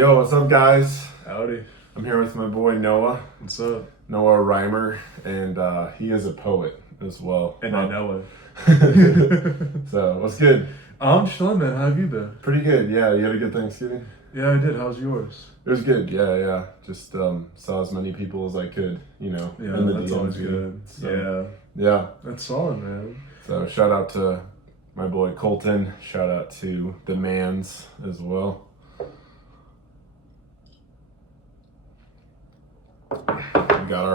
Yo, what's up, guys? Howdy. I'm here with my boy Noah. What's up? Noah Rymer, and he is a poet as well. And I know it. So, what's good? I'm chilling, man. How have you been? Pretty good, yeah. You had a good Thanksgiving? Yeah, I did. How's yours? It was good, yeah. Just saw as many people as I could, Yeah, in the that's always DMV. good. So, Yeah. That's solid, man. So, shout out to my boy Colton. Shout out to the Mans as well. We got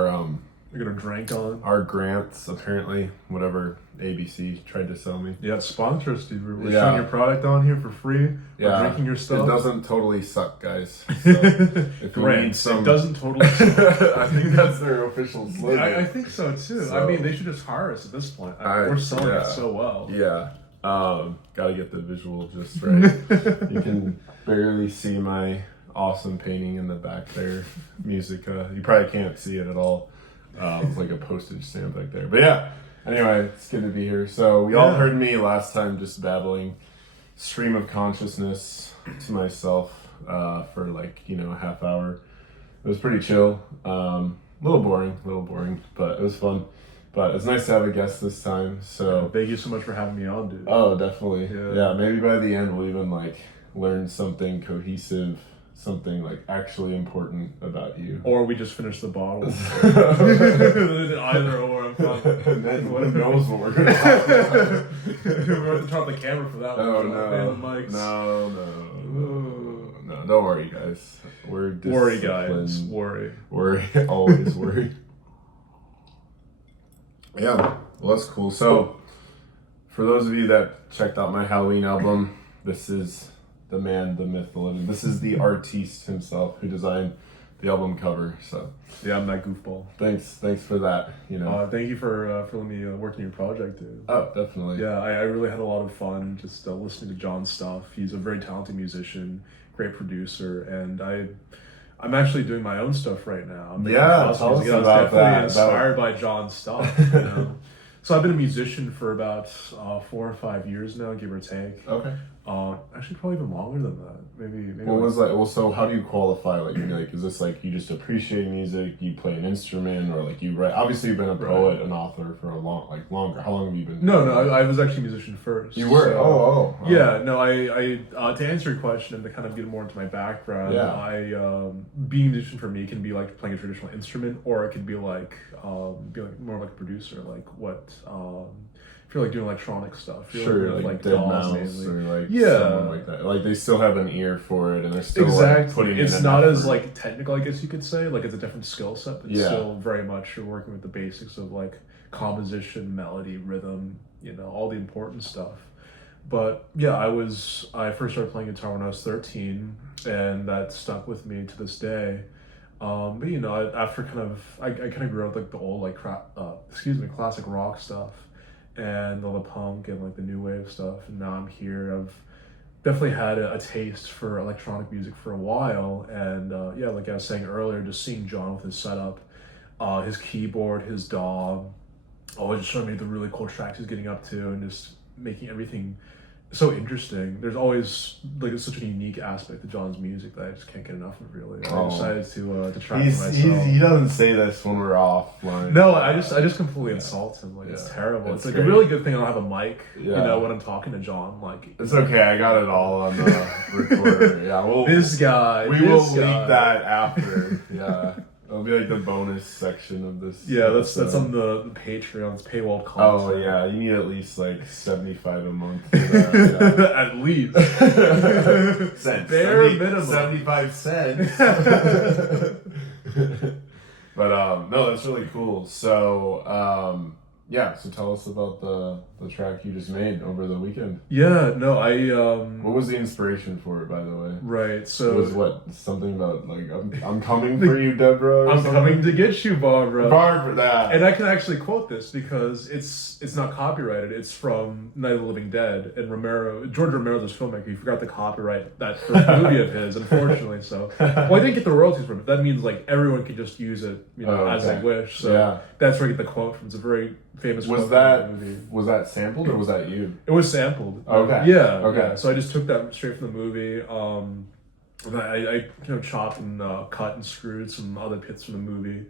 I got a drink on. our grants, apparently, whatever ABC tried to sell me. Yeah, sponsor us, dude. We're Yeah. showing your product on here for free. We're Yeah, drinking your stuff. It doesn't totally suck, guys. So if you Grants. need some, It doesn't totally suck. I think that's their official slogan. I think so, too. So- I mean, they should just hire us at this point. We're selling it so well. Yeah, gotta get the visual just right. You can barely see my awesome painting in the back there. Musica. You probably can't see it at all. It's like a postage stamp back there. But yeah. Anyway, it's good to be here. So we all heard me last time just babbling stream of consciousness to myself for a half hour. It was pretty chill. A little boring, but it was fun. But it's nice to have a guest this time. So Thank you so much for having me on, dude. oh, definitely. Yeah. Yeah, maybe by the end we'll even learn something cohesive, something actually important about you. Or we just finished the bottle. Either or, I'm fine. And then who knows what we're gonna talk about. We're going to turn off the camera for that one. Oh Man, the mics. No, don't worry, guys. We're Worry, disciplined. guys. Worry. Worry, always worry. Yeah, well, that's cool. So, for those of you that checked out my Halloween album, this is the man, the myth, the legend. This is the artiste himself who designed the album cover. So, Yeah, I'm that goofball. thanks for that. Thank you for letting me work on your project, dude. Oh, definitely. Yeah, I really had a lot of fun just listening to John's stuff. He's a very talented musician, great producer, and I'm actually doing my own stuff right now. I'm making house tell us music. I was about definitely that. inspired by John's stuff. So I've been a musician for about 4 or 5 years now, give or take. Okay. Actually, probably even longer than that. Maybe. What was so how do you qualify? Is this you just appreciate music, you play an instrument, or you write? Obviously, you've been a poet, an author for a longer. How long have you been? No, I was actually a musician first. You were? So, Yeah, no, I to answer your question and to kind of get more into my background, being a musician for me can be like playing a traditional instrument, or it could be more like a producer, if you're doing electronic stuff. Sure, like Dead dolls Mouse mainly. or someone like that. They still have an ear for it, and they're still putting It's in not an as effort. technical, I guess you could say. It's a different skill set, but still very much you're working with the basics of composition, melody, rhythm, all the important stuff. But yeah, I first started playing guitar when I was 13, and that stuck with me to this day. But after I kind of grew up the old classic rock stuff, and all the punk and the new wave stuff, and now I'm here. I've definitely had a taste for electronic music for a while, and like I was saying earlier, just seeing John with his setup, his keyboard, his DAW, always just showing me the really cool tracks he's getting up to, and just making everything so interesting. There's always such a unique aspect to John's music that I just can't get enough of. Really, I decided to try for myself. He doesn't say this when we're offline. No, I just completely insult him. It's terrible. It's a really good thing I don't have a mic. When I'm talking to John, it's okay. I got it all on the recorder. Yeah, this guy. We will leak that after. Yeah. It'll be the bonus section of this. Yeah, that's on the Patreon. It's paywall content. Oh yeah, you need at least $75 a month for that. At least. Cents. Bare minimum. 75 cents. But no, that's really cool. So so tell us about the track you just made over the weekend. Yeah, no, What was the inspiration for it, by the way? Right, so it was something about I'm coming for you, Deborah. I'm coming to get you, Barbara. Barbara, that. And I can actually quote this because it's not copyrighted. It's from Night of the Living Dead, and George Romero's this filmmaker. He forgot to copyright that first movie of his, unfortunately. So, I didn't get the royalties from it. That means everyone could just use it, as they wish. So that's where I get the quote from. It's a very famous quote from the movie. Was that sampled or was that you? It was sampled. Okay. Yeah. Okay. Yeah. So I just took that straight from the movie. chopped and cut and screwed some other bits from the movie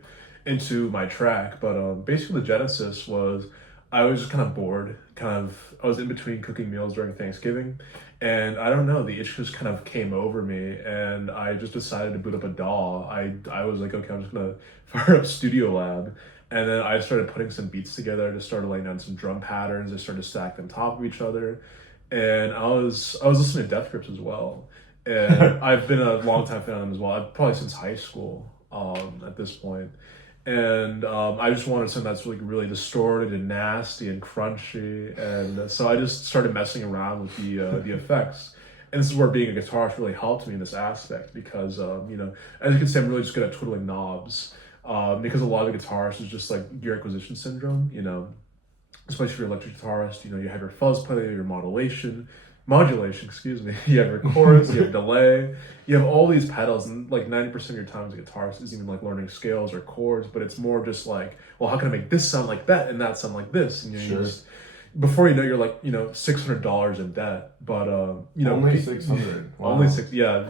into my track. But basically, the genesis was I was just kind of bored. I was in between cooking meals during Thanksgiving, and I don't know, the itch just kind of came over me, and I just decided to boot up a DAW. I was like, okay, I'm just gonna fire up Studio Lab. And then I started putting some beats together. I just started laying down some drum patterns. I started to stack them on top of each other, and I was listening to Death Grips as well. And I've been a long time fan of them as well. I've probably since high school at this point. And I just wanted something that's like really distorted and nasty and crunchy. And so I just started messing around with the effects. And this is where being a guitarist really helped me in this aspect because as you can see, I'm really just good at twiddling knobs. Because a lot of the guitarists is just like gear acquisition syndrome, especially if you're an electric guitarist, you have your fuzz play, your modulation, excuse me. You have your chorus, you have delay, you have all these pedals, and like 90% of your time as a guitarist isn't even like learning scales or chords, but it's more just like, well, how can I make this sound like that and that sound like this? And Sure. you just, before you know, you're like, $600 in debt, but only 600. Wow. Only six, yeah.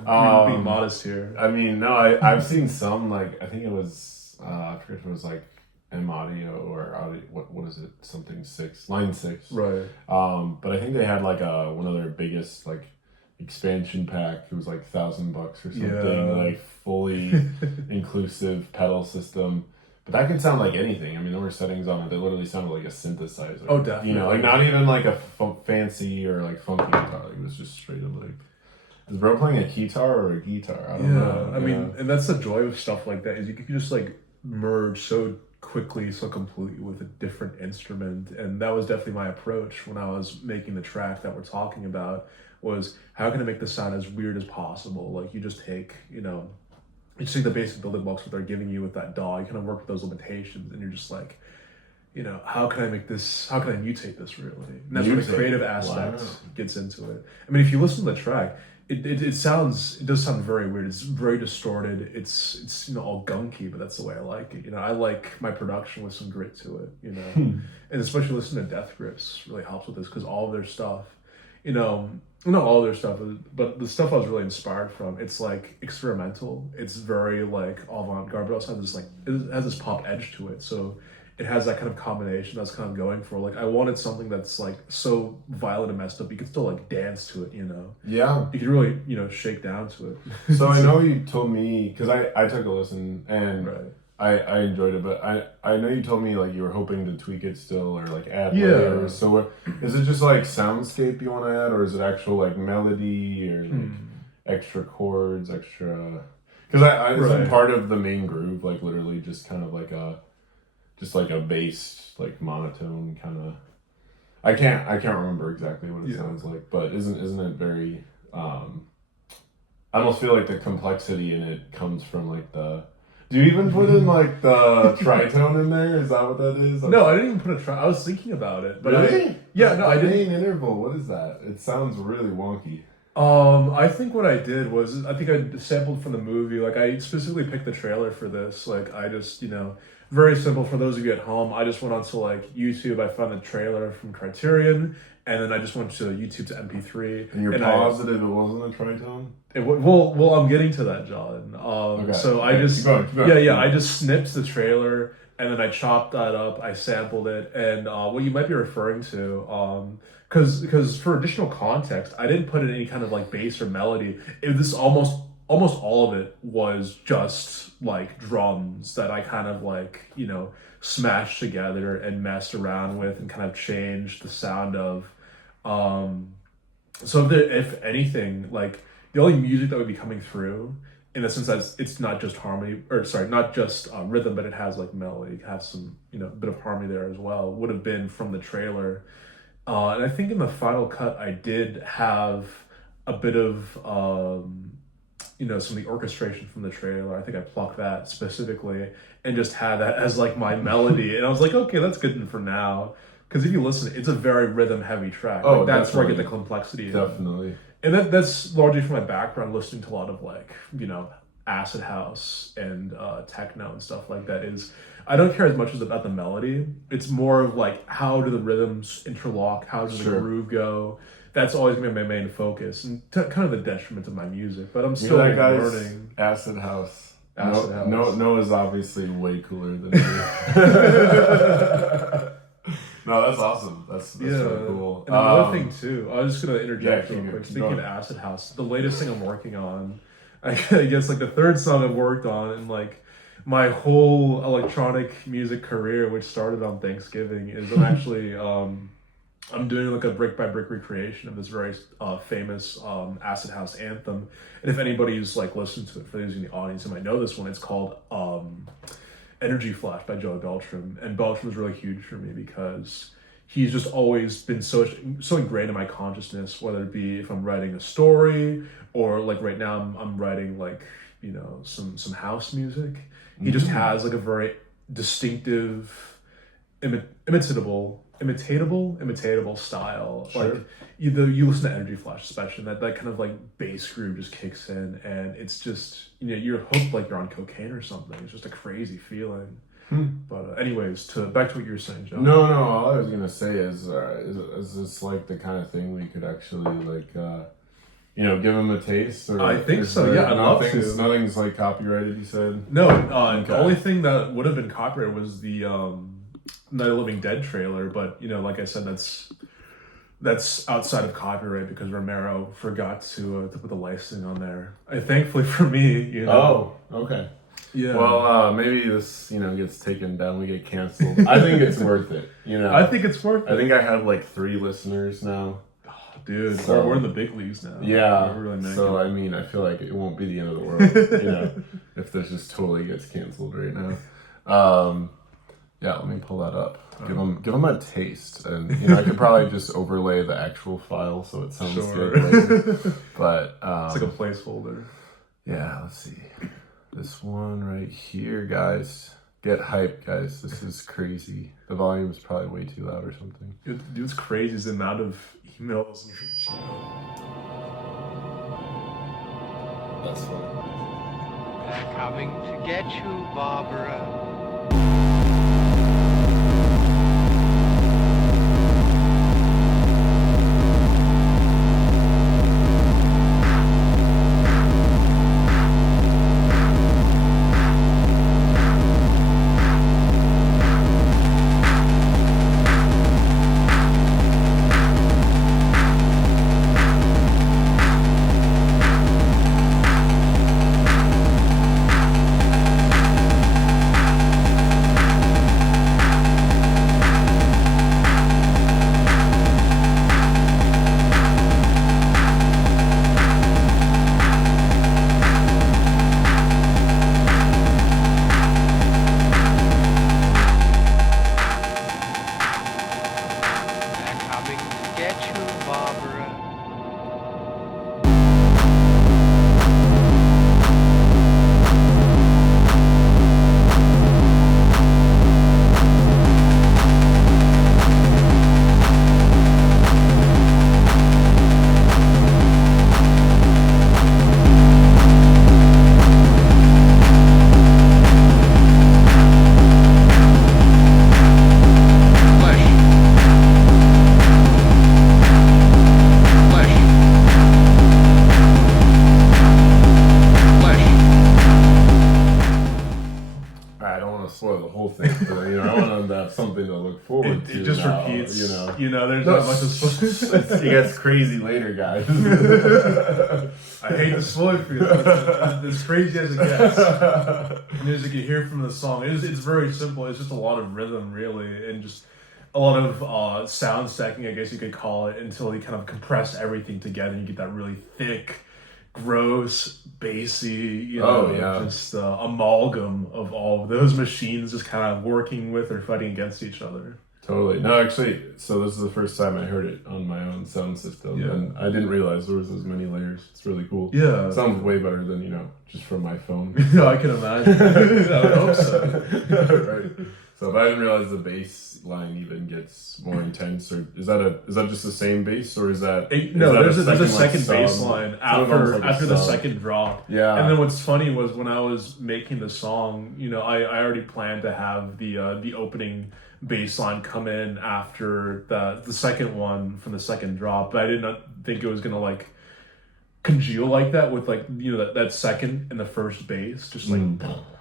Being modest here. I mean, no, I've seen some like I think it was I forget if it was like M Audio or Audio. What is it? Something 6, Line 6. Right. But I think they had like one of their biggest like expansion pack. It was like $1,000 or something. Yeah. Like fully inclusive pedal system. But that can sound like anything. I mean, there were settings on it that literally sounded like a synthesizer. Oh, definitely. Like not even like a fancy or like funky guitar. It was just straight up like. Is bro playing a guitar or a guitar? I don't know. I mean, and that's the joy of stuff like that is you can just like merge so quickly, so completely with a different instrument. And that was definitely my approach when I was making the track that we're talking about was how can I make this sound as weird as possible? Like you just take, you take the basic building blocks that they're giving you with that DAW, you kind of work with those limitations and you're just like, how can I make this, how can I mutate this really? And that's where the creative aspect gets into it. I mean, if you listen to the track, it does sound very weird. It's very distorted. It's all gunky, but that's the way I like it. I like my production with some grit to it, and especially listening to Death Grips really helps with this because all of their stuff, not all of their stuff, but the stuff I was really inspired from, it's like experimental. It's very like avant-garde, but also it has this pop edge to it. So it has that kind of combination that's kind of going for. Like, I wanted something that's like so violent and messed up, you could still like dance to it, Yeah. You could really, shake down to it. So I know you told me, because I took a listen and Right. I enjoyed it, but I know you told me like you were hoping to tweak it still or like add Yeah. layers. So is it just like soundscape you want to add, or is it actual like melody or like extra chords, extra? Because isn't Right. part of the main groove like literally just kind of like a bass like monotone kind of. I can't remember exactly what it sounds like, but isn't it very? I almost feel like the complexity in it comes from like the. Do you even put in like the tritone in there? Is that what that is? No, I didn't even put a I was thinking about it, but Really? I didn't. Main interval. What is that? It sounds really wonky. I think what I did was I think I sampled from the movie. Like I specifically picked the trailer for this. Like I just very simple for those of you at home. I just went onto like YouTube. I found the trailer from Criterion, and then I just went to YouTube to MP3. And you're positive it wasn't a tritone? Well, I'm getting to that, John. Okay. So I just keep going. I just snipped the trailer and then I chopped that up. I sampled it, and what you might be referring to, because for additional context, I didn't put in any kind of like bass or melody. This almost all of it was just like drums that I kind of like smashed together and messed around with and kind of changed the sound of. So if anything, like the only music that would be coming through, in the sense that it's not just harmony, or sorry, not just rhythm, but it has like melody, it has some bit of harmony there as well, would have been from the trailer. And I think in the final cut, I did have a bit of some of the orchestration from the trailer. I think I plucked that specifically and just had that as like my melody, and I was like, okay, that's good for now. Because if you listen, it's a very rhythm-heavy track. Oh, like, that's where I get the complexity. Definitely. And that's largely from my background, listening to a lot of like, acid house and techno and stuff like that. I don't care as much as about the melody. It's more of like, how do the rhythms interlock? How does the groove go? that's always gonna be my main focus, and kind of the detriment of my music. But I'm still that guy's learning. Acid House. Acid House. Noah's obviously way cooler than me. No, that's awesome. That's really cool. And another thing too, I was just gonna interject real quick. Speaking of going. Acid House, the latest thing I'm working on, I guess like the third song I've worked on, and like my whole electronic music career, which started on Thanksgiving, is I'm actually I'm doing like a brick by brick recreation of this very famous Acid House anthem. And if anybody's like listened to it, for those in the audience who might know this one, it's called Energy Flash by Joey Beltram. And Beltram was really huge for me because he's just always been so ingrained in my consciousness, whether it be if I'm writing a story or like right now I'm writing like, you know, some house music. He just has like a very distinctive, imitatable style. Sure. Like you listen to Energy Flash especially, and that kind of like bass groove just kicks in, and it's just, you know, you're hooked like you're on cocaine or something. It's just a crazy feeling. But anyways, back to what you were saying, John. No, all I was gonna say is this like the kind of thing we could actually like you know, give him a taste? Or I think so. Yeah, I'd love to. Nothing's like copyrighted. You said no. The only thing that would have been copyrighted was the Night of the Living Dead trailer, but you know, like I said, that's outside of copyright because Romero forgot to put the licensing on there. Thankfully for me, you know. Oh, okay. Yeah. Well, maybe this, you know, gets taken down. We get canceled. I think it's worth it. You know. I think it's worth it. I think I have like 3 listeners now. Oh, dude, so, we're in the big leagues now. Yeah. We're really so I mean, I feel like it won't be the end of the world. You know, if this just totally gets canceled right now. Yeah, let me pull that up. Give them a taste, and you know I could probably just overlay the actual file so it sounds good later. But it's like a placeholder. Yeah, let's see. This one right here, guys. Get hyped, guys. This is crazy. The volume is probably way too loud or something. Dude, what's crazy is the amount of emails. That's fun. They're coming to get you, Barbara. spoil the whole thing, but you know, I want to have something to look forward to. It just now, repeats. You know, there's not much of spoil. It gets crazy later, guys. I hate to spoil it for you. It's crazy as it gets. And as you can hear from the song, it's very simple. It's just a lot of rhythm, really, and just a lot of sound stacking, I guess you could call it, until you kind of compress everything together and you get that really thick, gross, bassy, just amalgam of all of those machines just kind of working with or fighting against each other. Totally. No, actually, so this is the first time I heard it on my own sound system, and I didn't realize there was as many layers. It's really cool. Yeah. It sounds way better than, just from my phone. Yeah, I can imagine. I would hope so. Right. So, but I didn't realize the bass line even gets more intense. Or is that just the same bass, or is that? There's a second bass line after the second drop. Yeah. And then what's funny was when I was making the song, I already planned to have the opening bass line come in after the second one from the second drop, but I did not think it was gonna like congeal like that with like, you know, that second and the first bass, just like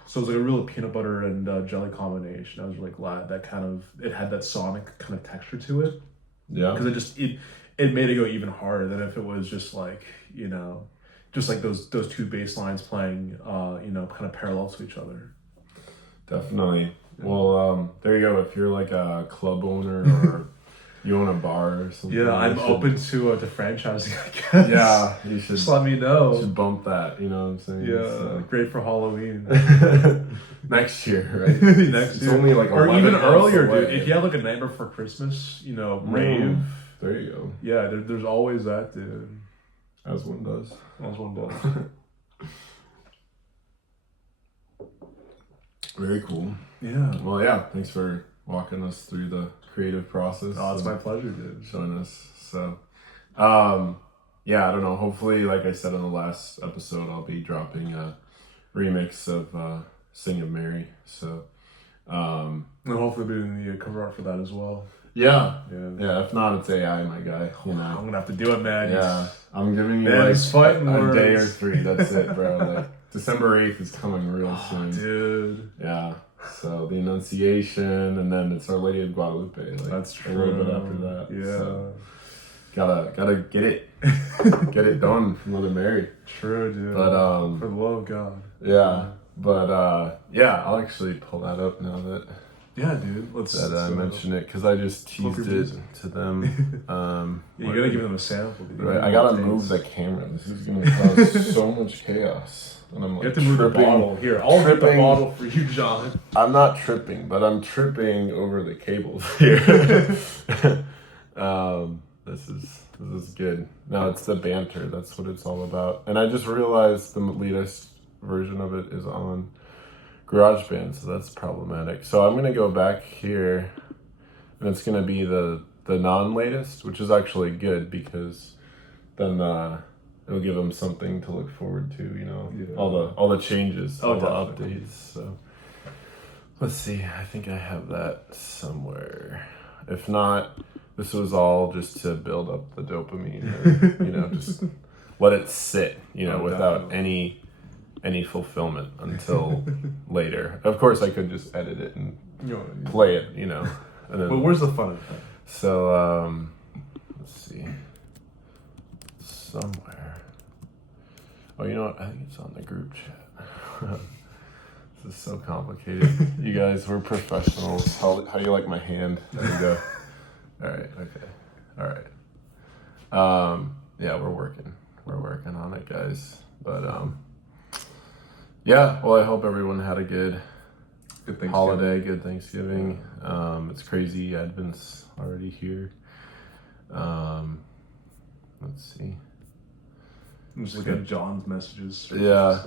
so it was like a real peanut butter and jelly combination. I was really glad that it had that sonic kind of texture to it. Yeah, because it made it go even harder than if it was just like, you know, just like those two bass lines playing, you know, kind of parallel to each other. Definitely. Well, there you go. If you're like a club owner or you own a bar or something. Yeah, I'm open to franchising, I guess. Yeah, you should. Just let me know. You should bump that. You know what I'm saying? Yeah, so. Great for Halloween. Next year, right? Next year. It's only like or even earlier, away. dude. If you have like a Nightmare Before Christmas, you know, rave. There you go. Yeah, there's always that, dude. As one does. As one does. Very cool. Yeah. Well, yeah. Thanks for walking us through the creative process. Oh, it's my pleasure, dude. Showing us. So, yeah, I don't know. Hopefully, like I said in the last episode, I'll be dropping a remix of Sing of Mary. So, and hopefully doing the cover art for that as well. Yeah. Yeah. If not, it's AI, my guy. You know. I'm gonna have to do it, man. Yeah. I'm giving you man, like fighting a words. day or 3. That's it, bro. Like December 8th is coming real soon. Dude. Yeah. So the Annunciation, and then it's Our Lady of Guadalupe. Like, that's true. A little bit after that. Yeah. So, gotta get it. Get it done for Mother Mary. True, dude. But for the love of God. Yeah. But yeah, I'll actually pull that up now that dude. I mentioned it, because I just teased it to them. You gotta give them a sample. Dude. Right. I gotta move the camera. This is gonna cause so much chaos. And I'm like, you have to move the bottle. Here, I'll get the bottle for you, John. I'm not tripping, but I'm tripping over the cables here. This is good. No, it's the banter. That's what it's all about. And I just realized the latest version of it is on GarageBand, so that's problematic. So I'm gonna go back here, and it's gonna be the non-latest, which is actually good, because then it'll give them something to look forward to. You know, all the changes, all the updates. So let's see. I think I have that somewhere. If not, this was all just to build up the dopamine, and, you know, just let it sit, you know, without any fulfillment until later. Of course, I could just edit it and play it, you know. And then, but where's the fun of that? So, let's see. Somewhere. Oh, you know what? I think it's on the group chat. This is so complicated. You guys, we're professionals. How do you like my hand? There you go. All right. Okay. All right. Yeah, we're working on it, guys. But yeah. Well, I hope everyone had a good holiday, good Thanksgiving. It's crazy. Advent's already here. Let's see. I'm just looking at John's messages. Yeah.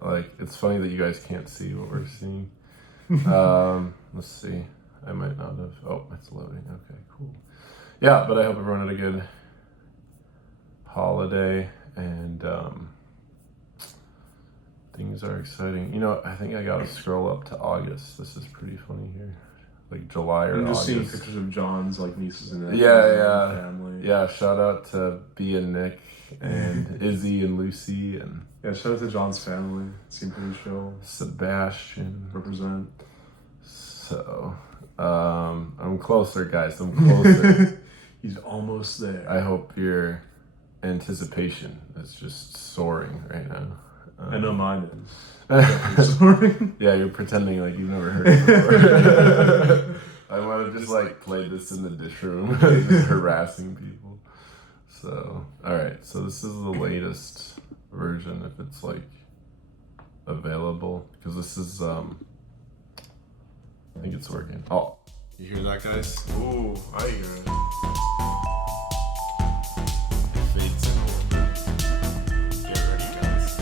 Like, it's funny that you guys can't see what we're seeing. Let's see. I might not have. Oh, it's loading. Okay, cool. Yeah, but I hope everyone had a good holiday, and things are exciting. You know, I think I gotta scroll up to August. This is pretty funny here. Like July or I'm just August. seeing pictures of John's like nieces and nephews. Yeah. Family. Yeah, shout out to B and Nick and Izzy and Lucy and shout out to John's family. Seem pretty chill. Sebastian. Represent. So, I'm closer, guys. I'm closer. He's almost there. I hope your anticipation is just soaring right now. I know mine is. Soaring. Yeah, you're pretending like you've never heard it before. I might have just like played this in the dish room, just harassing people. So, all right. So this is the latest version, if it's like available, because this is I think it's working. Oh, you hear that, guys? Ooh, I hear it. Fades in. Get ready, guys.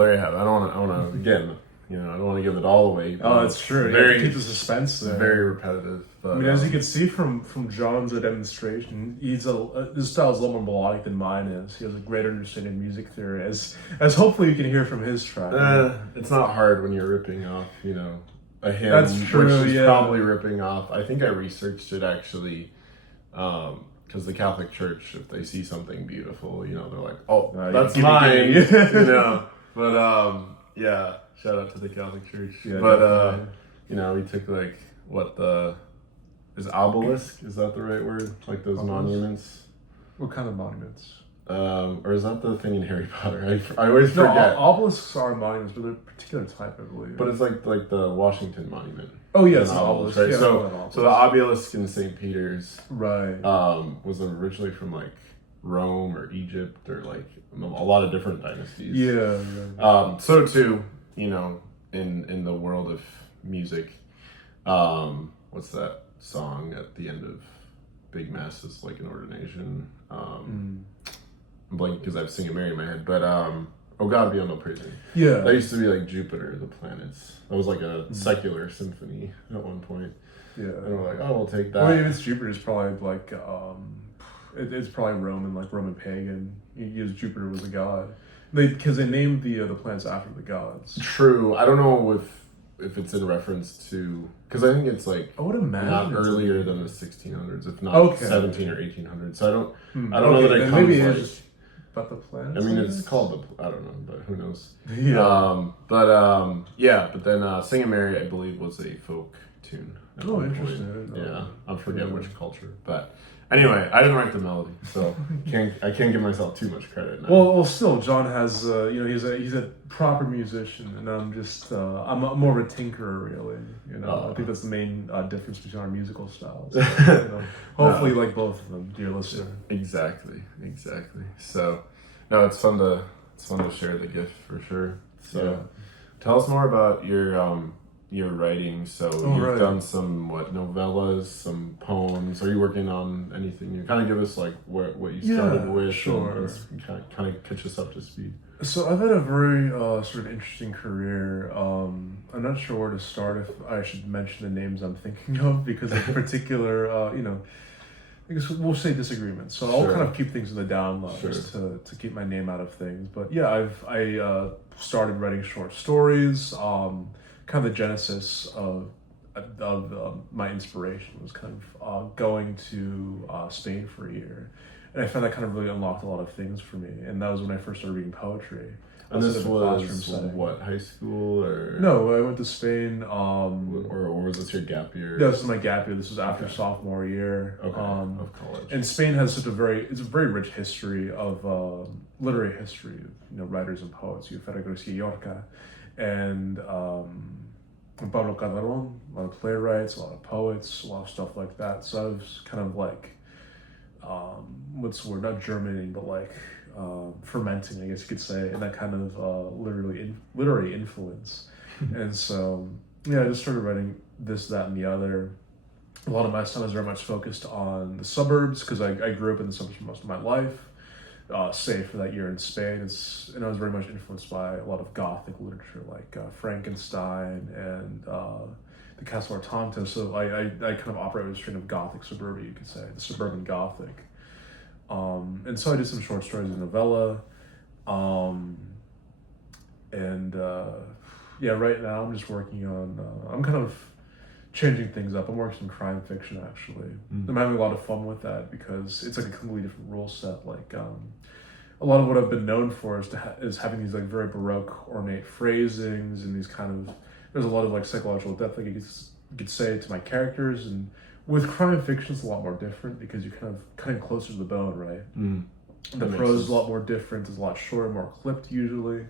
Well, there you have it. I don't want to again. I don't want to give it all away. Oh, that's true. Very keep the suspense there. Very repetitive. But, I mean, as you can see from John's demonstration, his style is a little more melodic than mine is. He has a great understanding of music theory, as hopefully you can hear from his track. It's not hard when you're ripping off, a hymn. That's true. Which is probably ripping off. I think I researched it actually, because the Catholic Church, if they see something beautiful, they're like, "Oh, that's mine," But yeah. Shout out to the Catholic Church. Yeah, but, we took is obelisk? Is that the right word? Like those monuments? What kind of monuments? Or is that the thing in Harry Potter? I always forget. No, obelisks are monuments, but they're a particular type, I believe. But it's like the Washington Monument. Oh, yes, an obelisk. Right? Yeah, so the obelisk in St. Peter's right. Was originally from like Rome or Egypt or like a lot of different dynasties. Yeah. So too, in the world of music, what's that song at the end of Big Mass? It's like an ordination. I'm blanking because I have Sing and Mary in my head, but Oh God, Beyond All Praising. Yeah. That used to be like Jupiter, the planets. That was like a secular symphony at one point. Yeah. And we're like, oh, we'll take that. Well, if it's Jupiter, it's probably like it's probably Roman, like Roman pagan. You use Jupiter was a god. Because they named the planets after the gods. True. I don't know if it's in reference to, because I think it's like I would imagine not earlier than the 1600s, if not 17 or 1800s. So I don't know that it comes maybe like. It's just about the planets. I mean, it's called I don't know, but who knows? Yeah. But then Sing and Mary, I believe, was a folk tune. Oh, interesting. Yeah, I forget which culture, but. Anyway, I didn't write the melody, so I can't give myself too much credit now. Well, still, John has he's a proper musician, and I'm just I'm more of a tinkerer, really. I think that's the main difference between our musical styles. So, hopefully, like both of them, dear listener. Exactly. So, no, it's fun to share the gift for sure. So, tell us more about your writing. So you've done some novellas, some poems. Are you working on anything new? Kind of give us like what you started with. Sure. And kind of catch us up to speed. So I've had a very sort of interesting career. I'm not sure where to start. If I should mention the names I'm thinking of, because of particular, I guess we'll say disagreements. So I'll kind of keep things in the down low just to keep my name out of things. But yeah, I started writing short stories. Kind of the genesis of my inspiration was kind of going to Spain for a year, and I found that kind of really unlocked a lot of things for me. And that was when I first started reading poetry. And this was what, high school or? No, I went to Spain. Or was this your gap year? No, this is my gap year. This was after sophomore year. Of college. And Spain has it's a very rich history of literary history. Writers and poets. You have Federico Garcia Lorca, and Pablo Calderon, a lot of playwrights, a lot of poets, a lot of stuff like that. So I was kind of like, what's the word? Not germinating, but like fermenting, I guess you could say, in that kind of literary influence. And so, I just started writing this, that, and the other. A lot of my time is very much focused on the suburbs, because I grew up in the suburbs for most of my life. Save for that year in Spain, and I was very much influenced by a lot of Gothic literature, like Frankenstein and the Castle Otranto. So I kind of operate with a strain of Gothic suburbia, you could say, the suburban Gothic. And so I did some short stories in novella. Right now I'm just working on, I'm kind of changing things up. I'm working some crime fiction, actually. I'm having a lot of fun with that because it's like a completely different rule set. Like a lot of what I've been known for is having these like very Baroque, ornate phrasings and these kind of, there's a lot of like psychological depth, like you could say, to my characters. And with crime fiction, it's a lot more different because you're kind of cutting closer to the bone, right? The prose is a lot more different. It's a lot shorter, more clipped usually.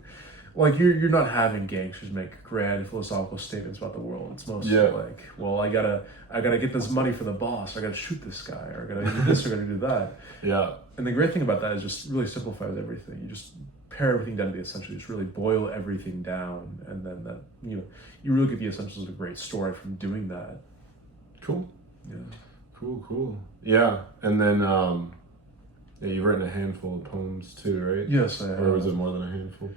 Like you're not having gangsters make grand philosophical statements about the world. It's mostly like, well, I gotta get this money for the boss. I gotta shoot this guy, or I gotta do this, or I gotta do that. Yeah. And the great thing about that is just really simplifies everything. You just pare everything down to the essentials. Just really boil everything down, and then that you really get the essentials of a great story from doing that. Cool. Yeah. Cool. Yeah, and then you've written a handful of poems too, right? Yes, I have. Or was it more than a handful?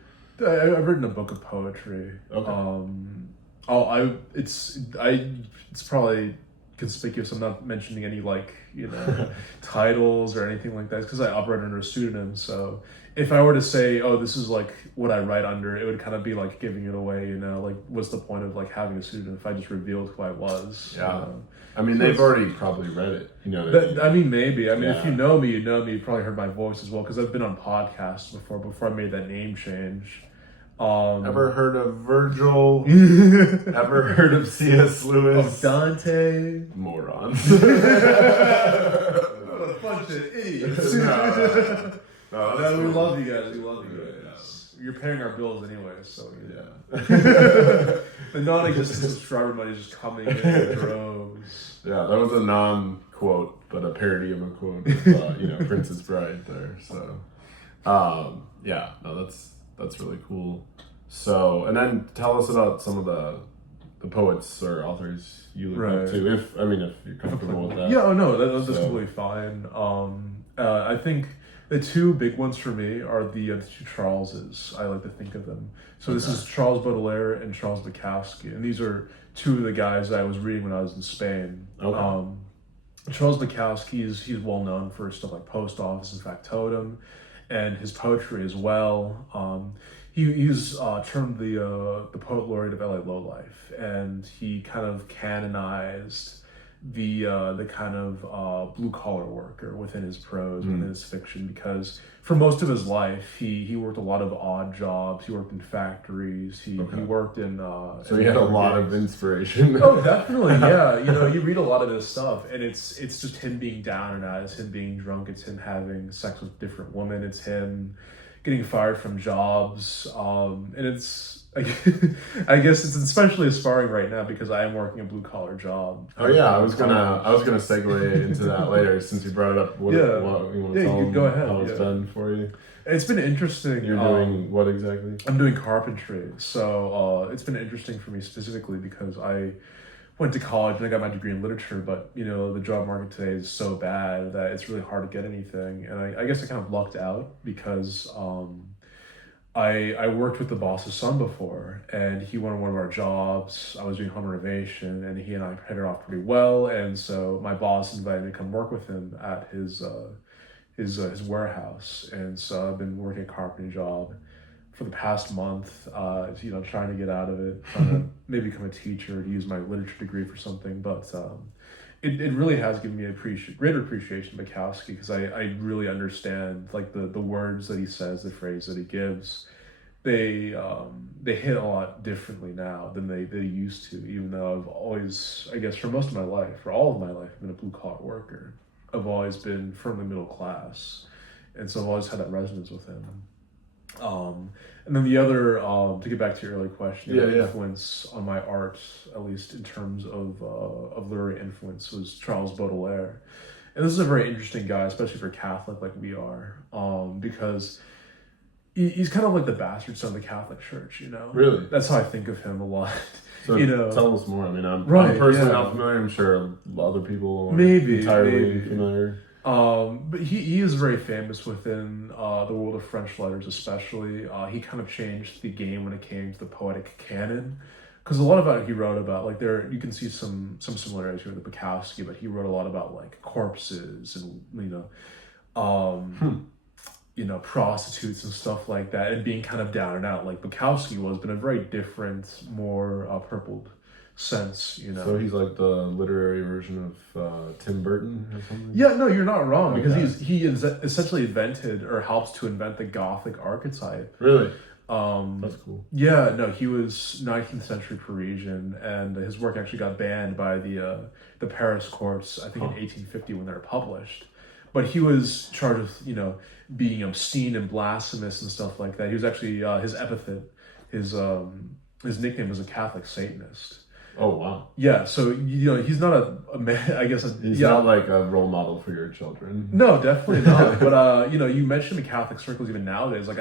I've written a book of poetry. Okay. It's probably conspicuous. I'm not mentioning any titles or anything like that because I operate under a pseudonym. So if I were to say, oh, this is like what I write under, it would kind of be like giving it away. Like what's the point of like having a pseudonym if I just revealed who I was? Yeah. I mean, they've already probably read it. Maybe. If you know me, you've probably heard my voice as well because I've been on podcasts before I made that name change. Ever heard of Virgil? Ever heard of C.S. Lewis? Of Dante? Morons. What a bunch of idiots. No, we love you guys. We love you guys. You're paying our bills anyway, so yeah. The non-existent subscriber money is just coming in droves. Yeah, that was a non-quote, but a parody of a quote of, Princess Bride there. So, that's really cool. So, and then tell us about some of the poets or authors you look up to, if you're comfortable with that. Yeah, that's completely fine. I think the two big ones for me are the two Charleses. I like to think of them. So this is Charles Baudelaire and Charles Bukowski, and these are two of the guys that I was reading when I was in Spain. Okay. Charles Bukowski he's well known for stuff like Post Office and Factotum, and his poetry as well. He's termed the poet laureate of LA Lowlife, and he kind of canonized the kind of blue collar worker within his prose, within his fiction, because for most of his life he worked a lot of odd jobs. He worked in factories. He worked in so he had a lot of inspiration. Oh, definitely, yeah. You read a lot of his stuff, and it's just him being down and out. It's him being drunk. It's him having sex with different women. It's him getting fired from jobs, and it's. I guess it's especially aspiring right now because I am working a blue collar job. Oh yeah, I was gonna segue into that later since you brought it up. What you want to tell go ahead. How it's been for you? It's been interesting. You're doing what exactly? I'm doing carpentry, so it's been interesting for me specifically because I went to college and I got my degree in literature, but the job market today is so bad that it's really hard to get anything, and I guess I kind of lucked out because. I worked with the boss's son before, and he wanted one of our jobs. I was doing home renovation, and he and I hit it off pretty well. And so my boss invited me to come work with him at his warehouse. And so I've been working a carpentry job for the past month. Trying to get out of it, trying to maybe become a teacher, to use my literature degree for something. But it really has given me a greater appreciation of Bukowski because I really understand the words that he says, the phrase that he gives. They hit a lot differently now than they used to, even though I've always, I guess for most of my life, for all of my life, I've been a blue collar worker. I've always been firmly middle class, and so I've always had that resonance with him. And then the other, to get back to your earlier question, the influence on my art, at least in terms of literary influence, was Charles Baudelaire. And this is a very interesting guy, especially for Catholic like we are, because he's kind of like the bastard son of the Catholic Church, Really? That's how I think of him a lot. So tell us more. I'm personally not familiar. I'm sure other people are entirely familiar. But he is very famous within the world of French letters, especially. He kind of changed the game when it came to the poetic canon, because a lot of it he wrote about, you can see some similarities here with Bukowski, but he wrote a lot about corpses and prostitutes and stuff like that, and being kind of down and out like Bukowski was, but in a very different, more purpled sense, So he's like the literary version of Tim Burton or something? Yeah, no, you're not wrong, because he essentially invented, or helps to invent, the Gothic archetype. Really? That's cool. Yeah, no, he was 19th century Parisian, and his work actually got banned by the Paris courts, I think in 1850 when they were published. But he was charged with, being obscene and blasphemous and stuff like that. He was actually, his epithet, his nickname was a Catholic Satanist. Oh, wow. Yeah, so, he's not a man, I guess. He's not like a role model for your children. No, definitely not. But, you mentioned the Catholic circles even nowadays. I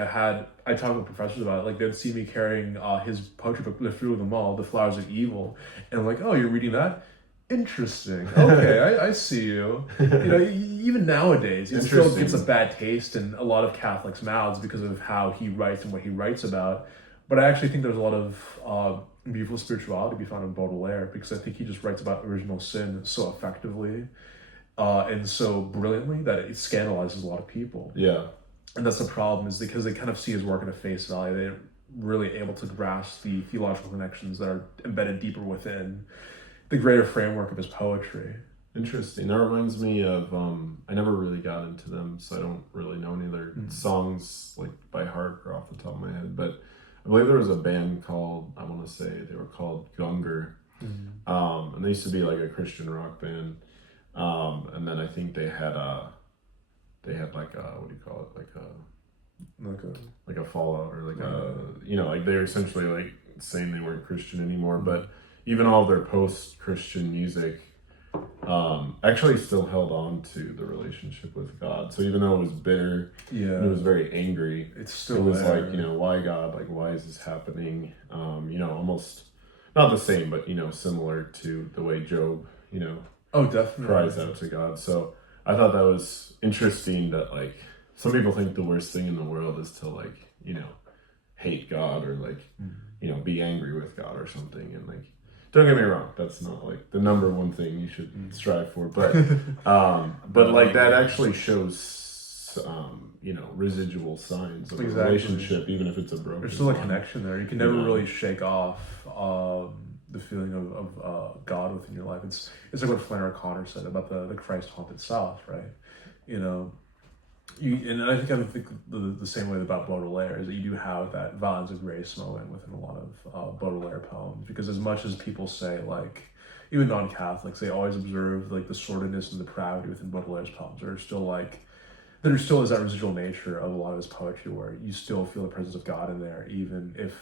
talk with professors about it. They'd see me carrying his poetry book, The Fruit of the Mall, The Flowers of Evil. And oh, you're reading that? Interesting. Okay, I see you. Even nowadays, it still gets a bad taste in a lot of Catholics' mouths because of how he writes and what he writes about. But I actually think there's a lot of beautiful spirituality to be found in Baudelaire, because I think he just writes about original sin so effectively and so brilliantly that it scandalizes a lot of people. Yeah. And that's the problem, is because they kind of see his work at a face value. They're really able to grasp the theological connections that are embedded deeper within the greater framework of his poetry. Interesting. That reminds me of I never really got into them, so I don't really know any of their songs like by heart or off the top of my head. But I believe there was a band called, I want to say they were called Gunger, and they used to be like a Christian rock band. And then I think they had like a, what do you call it, like a fallout, or like like they're essentially like saying they weren't Christian anymore, but even all of their post-Christian music actually still held on to the relationship with God. So even though it was bitter, and it was very angry, it's still it was there. like, why God? Like, why is this happening? Almost not the same, but similar to the way Job, oh, definitely cries out to God. So I thought that was interesting that like some people think the worst thing in the world is to like, hate God or like, be angry with God or something. And like, don't get me wrong, that's not like the number one thing you should strive for, but like that actually shows residual signs of a relationship, even if it's a broken there's still a one. connection there. You can never really shake off the feeling of God within your life. It's like what Flannery O'Connor said about the Christ haunted South, right? And I think the same way about Baudelaire is that you do have that violence of grace moment within a lot of Baudelaire poems, because as much as people say, like, even non-Catholics, they always observe like the sordidness and depravity within Baudelaire's poems. There still is that residual nature of a lot of his poetry where you still feel the presence of God in there, even if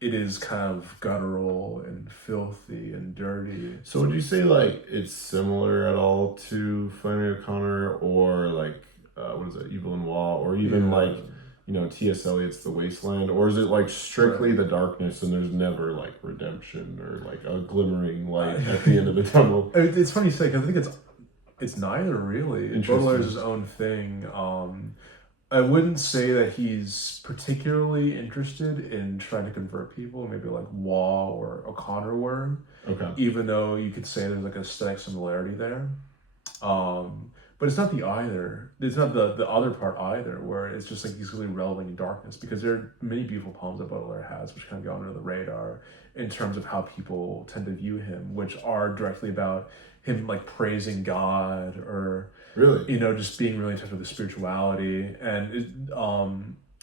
it is kind of guttural and filthy and dirty. So would you say like it's similar at all to Flannery O'Connor, or like what is it, Evil and Law, or even like T.S. Eliot's The Wasteland, or is it like strictly the darkness and there's never like redemption or like a glimmering light at the end of the tunnel? It's funny you say, because I think it's neither really. Baudelaire's his own thing. I wouldn't say that he's particularly interested in trying to convert people, maybe like Waugh or O'Connor were. Okay. Even though you could say there's like a aesthetic similarity there. But it's not the either. It's not the other part either, where it's just like he's really reveling in darkness, because there are many beautiful poems that Baudelaire has which kind of go under the radar in terms of how people tend to view him, which are directly about him like praising God, or really, just being really in touch with the spirituality. And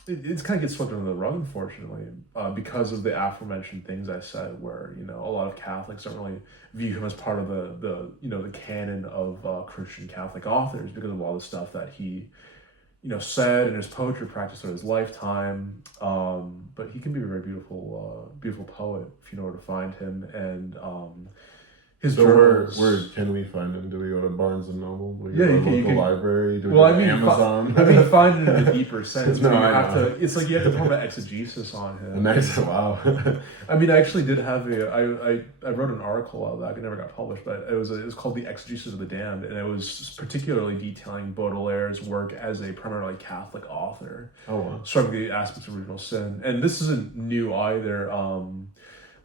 it kind of gets swept under the rug, unfortunately, because of the aforementioned things I said, where a lot of Catholics don't really view him as part of the canon of Christian Catholic authors, because of all the stuff that he said in his poetry practice of his lifetime. But he can be a very beautiful poet if you know where to find him. And his journals. Where can we find him? Do we go to Barnes and Noble? Do we Yeah, go to you a local can, library? Do we go to Amazon? Find it in a deeper sense. No, It's like you have to perform an exegesis on him. Nice, wow. I mean, I actually did have I wrote an article that never got published, but it was called The Exegesis of the Damned, and it was particularly detailing Baudelaire's work as a primarily Catholic author. Oh, wow. Struggling with the aspects of original sin. And this isn't new either.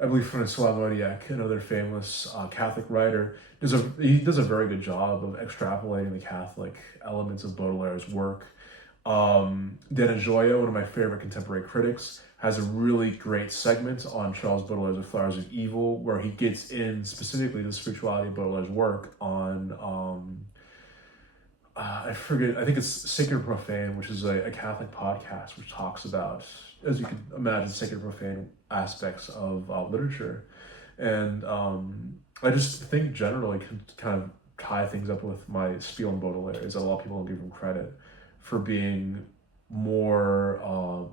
I believe Francois Mauriac, another famous Catholic writer, he does a very good job of extrapolating the Catholic elements of Baudelaire's work. Dana Gioia, one of my favorite contemporary critics, has a really great segment on Charles Baudelaire's The Flowers of Evil, where he gets in specifically the spirituality of Baudelaire's work on, I think it's Sacred and Profane, which is a Catholic podcast which talks about, as you can imagine, sacred and profane aspects of literature. And I just think generally can kind of tie things up with my spiel on Baudelaire, is that a lot of people don't give him credit for being more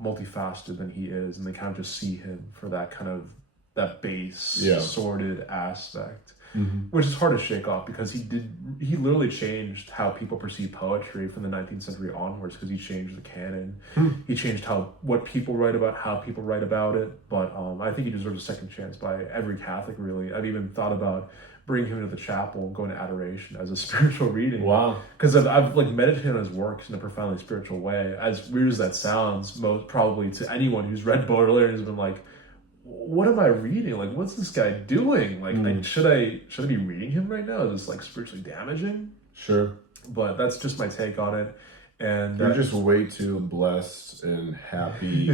multifaceted than he is, and they kind of just see him for that kind of that base, sordid aspect. which is hard to shake off because he literally changed how people perceive poetry from the 19th century onwards, because he changed the canon. He changed what people write about, how people write about it. But I think he deserves a second chance by every Catholic, really. I've even thought about bringing him into the chapel and going to adoration as a spiritual reading. Wow. Because I've like meditated on his works in a profoundly spiritual way. As weird as that sounds, most probably to anyone who's read Baudelaire and has been like, what am I reading? Like, what's this guy doing? Like, should I be reading him right now? Is this like spiritually damaging? Sure. But that's just my take on it. And you're just way too blessed and happy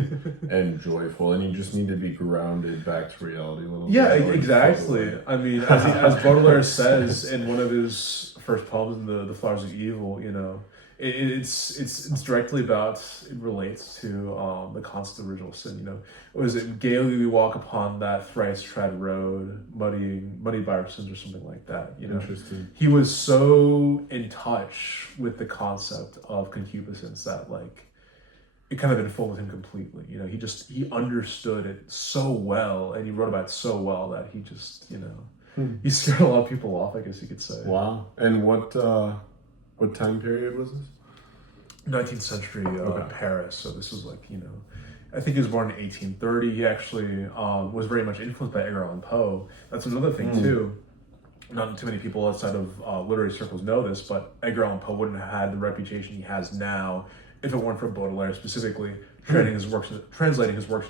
and joyful, and you just need to be grounded back to reality a little bit. Yeah, exactly. I mean, as Baudelaire says in one of his first poems, in the Flowers of Evil, you know, it's directly about, it relates to the concept of original sin. You know, was it gaily we walk upon that thrice tread road, muddied by our sins, or something like that. You know, interesting. He was so in touch with the concept of concupiscence that like it kind of enfolded him completely. You know, he understood it so well, and he wrote about it so well that he just, you know, he scared a lot of people off, I guess you could say. Wow. And what time period was this? 19th century Paris. So this was like, you know, I think he was born in 1830. He actually was very much influenced by Edgar Allan Poe. That's another thing too. Not too many people outside of literary circles know this, but Edgar Allan Poe wouldn't have had the reputation he has now if it weren't for Baudelaire specifically translating his works into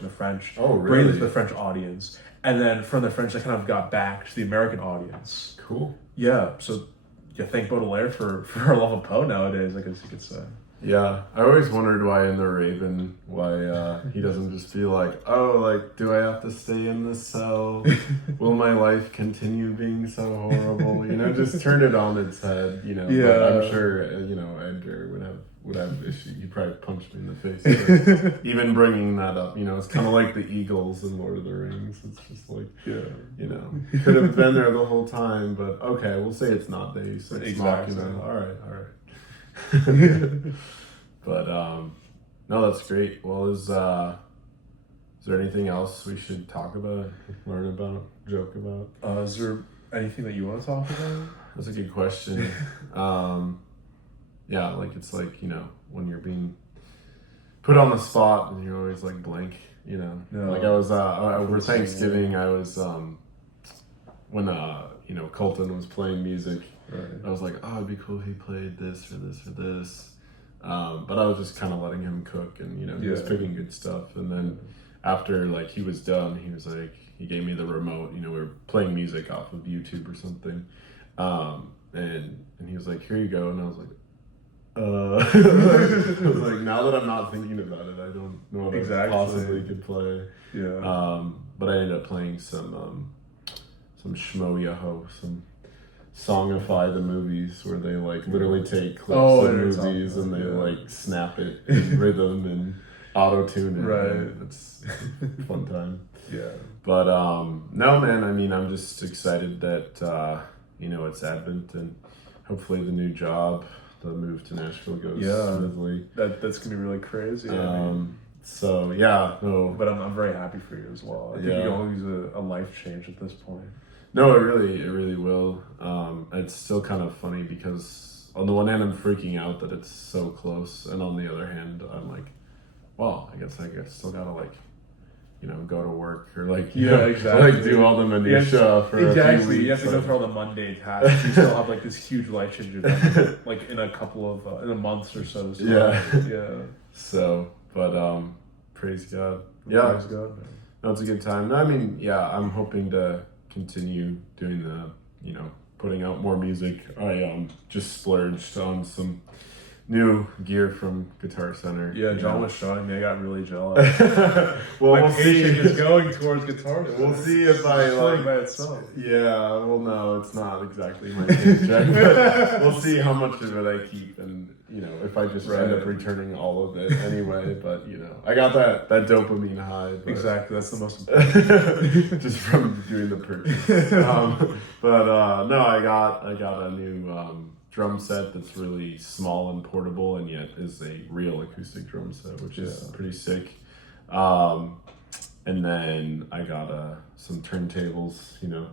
French, bringing it to the French audience, and then from the French, they kind of got back to the American audience. Cool. Yeah. So, yeah, thank Baudelaire for our love of Poe nowadays, I guess you could say. Yeah, I always wondered why in The Raven, why he doesn't just be like, oh, like, do I have to stay in this cell? Will my life continue being so horrible? You know, just turn it on its head, you know. Yeah. But I'm sure, you know, Edgar would have issues. He'd probably punch me in the face. But even bringing that up, you know, it's kind of like the Eagles in Lord of the Rings. It's just like, you know, could have been there the whole time, but okay, we'll say it's not day 6. Exactly. All right. But no, that's great. Well, is there anything else we should talk about, learn about, joke about? Is there anything that you want to talk about? That's a good question. Yeah, like it's like, you know, when you're being put on the spot and you're always like blank, you know. No. Like I was over Thanksgiving, I was when you know, Colton was playing music. Right. I was like, oh, it'd be cool if he played this or this or this. But I was just kind of letting him cook, and, you know, he was picking good stuff. And then after, like, he was done, he was like, he gave me the remote. You know, we were playing music off of YouTube or something. And he was like, here you go. And I was like, I was like, now that I'm not thinking about it, I don't know what I possibly could play. Yeah. But I ended up playing some Shmo-Yaho, some Songify the movies, where they like literally take clips of movies and they like snap it in rhythm and auto tune it. Right. It's a fun time. Yeah. But no, man, I mean, I'm just excited that you know, it's Advent, and hopefully the new job, the move to Nashville, goes smoothly. That's gonna be really crazy. So yeah, no, but I'm very happy for you as well. I think you can always use a life change at this point. No, it really will. It's still kind of funny because on the one hand I'm freaking out that it's so close, and on the other hand I'm like, well, I guess still gotta like, you know, go to work or like, exactly, like do all the minutia for a few weeks. You have to go through all the mundane tasks. You still have like this huge life change like in a couple of in a month or so. So, but praise God. Praise God, man. No, it's a good time. I mean, I'm hoping to continue doing the, you know, putting out more music. I just splurged on some new gear from Guitar Center. Yeah, John was showing me. I got really jealous. Well, my paycheck is going towards Guitar Center. We'll see if I like. By itself. Yeah, well, no, it's not exactly my paycheck. But we'll see how much of it I keep, and you know, if I just end up returning all of it anyway. But you know, I got that dopamine high. But exactly, that's the most important. Just from doing the purchase. But no, I got a new drum set that's really small and portable, and yet is a real acoustic drum set, which is pretty sick. And then I got some turntables, you know,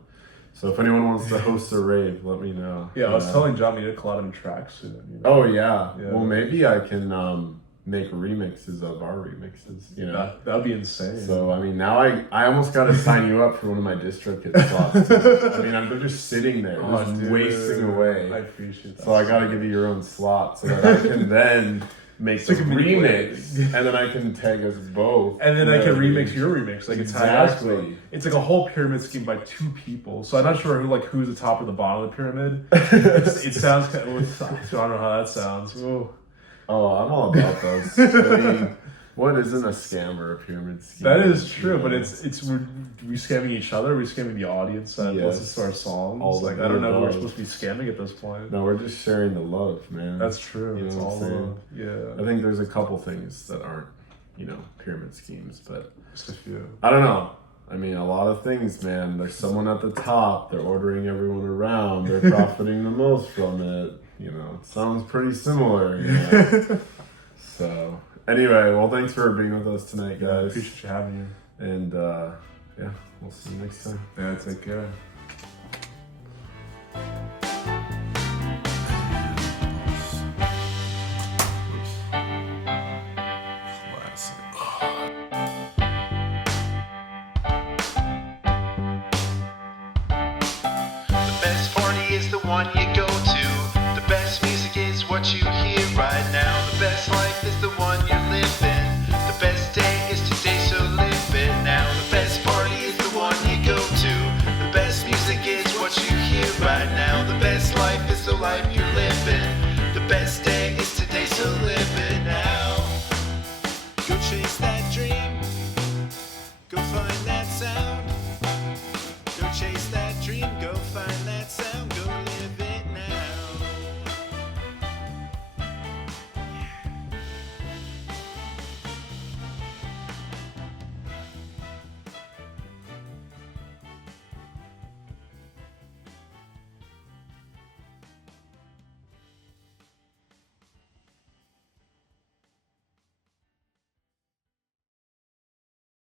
So if anyone wants to host a rave, let me know. Yeah, I was telling John we need to collab in tracks soon. You know? Oh yeah. Yeah. Well, maybe I can make remixes of our remixes. You know, that would be insane. So I mean, now I almost got to sign you up for one of my DistroKid slots. Too. I mean, I'm just sitting there, just wasting away. I appreciate that. So I got to give you your own slot so that I can then make the remix, and then I can tag us both, and then I can remix your remix. Like exactly. It's like a whole pyramid scheme by two people. So I'm not sure who's the top or the bottom of the pyramid. It sounds kind of, I don't know how that sounds. Ooh. Oh, I'm all about those. I mean, what isn't a scam or a pyramid scheme? That is true, but it's we scamming each other. We scamming the audience that listens to our songs. I don't know who we're supposed to be scamming at this point. No, we're just sharing the love, man. That's true. You know it's what all I'm saying? love. Yeah. I think there's a couple things that aren't, pyramid schemes, but just a few. I don't know. I mean, a lot of things, man. There's someone at the top. They're ordering everyone around. They're profiting the most from it. It sounds pretty similar. So, anyway, well, thanks for being with us tonight, guys. Appreciate you having me. And, we'll see you next time. Yeah, take care. The one you go to. The best music is what you hear right now. The best life is the one you're living. The best day is today, so live it now. The best party is the one you go to. The best music is what you hear right now. The best life is the life you're living.